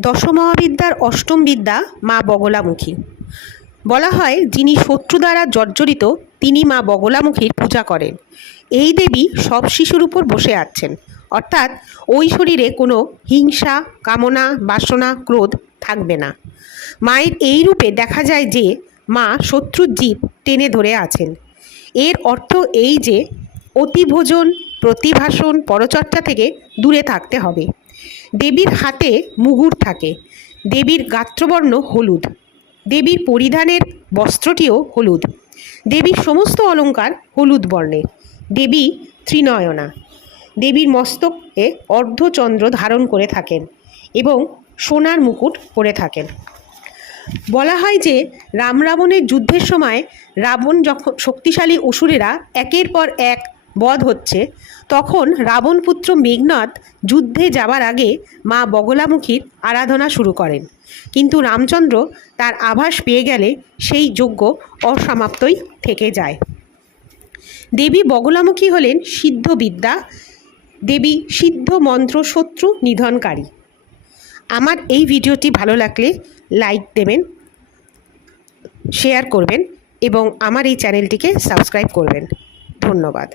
দশমহাবিদ্যার অষ্টম বিদ্যা মা বগলামুখী। বলা হয়, যিনি শত্রু দ্বারা জর্জরিত, তিনি মা বগলামুখীর পূজা করেন। এই দেবী সব শিশুর উপর বসে আছেন। অর্থাৎ ওই শরীরে কোনো হিংসা, কামনা, বাসনা, ক্রোধ থাকবে না। মায়ের এই রূপে দেখা যায় যে মা শত্রুর জীব টেনে ধরে আছেন। এর অর্থ এই যে, অতিভোজন, প্রতিভাষণ পরচর্চা থেকে দূরে থাকতে হবে। দেবীর হাতে মুগুর থাকে। দেবীর গাত্রবর্ণ হলুদ। দেবীর পরিধানের বস্ত্রটিও হলুদ। দেবীর সমস্ত অলংকার হলুদ বর্ণের দেবী ত্রিনয়না। দেবীর মস্তকে অর্ধচন্দ্র ধারণ করে থাকেন এবং সোনার মুকুট পরে থাকেন। বলা হয় যে রাম রাবণের যুদ্ধের সময় রাবণ যখন শক্তিশালী অসুরেরা একের পর এক বধ হচ্ছে। তখন রাবণপুত্র মেঘনাথ যুদ্ধে যাবার আগে মা বগলামুখীর আরাধনা শুরু করেন। কিন্তু রামচন্দ্র তার আভাস পেয়ে গেলে সেই যজ্ঞ অসমাপ্তই থেকে যায়। দেবী বগলামুখী হলেন সিদ্ধ বিদ্যা দেবী সিদ্ধ মন্ত্র শত্রু নিধনকারী। আমার এই ভিডিওটি ভালো লাগলে লাইক দেবেন, শেয়ার করবেন এবং আমার এই চ্যানেলটিকে সাবস্ক্রাইব করবেন। ধন্যবাদ।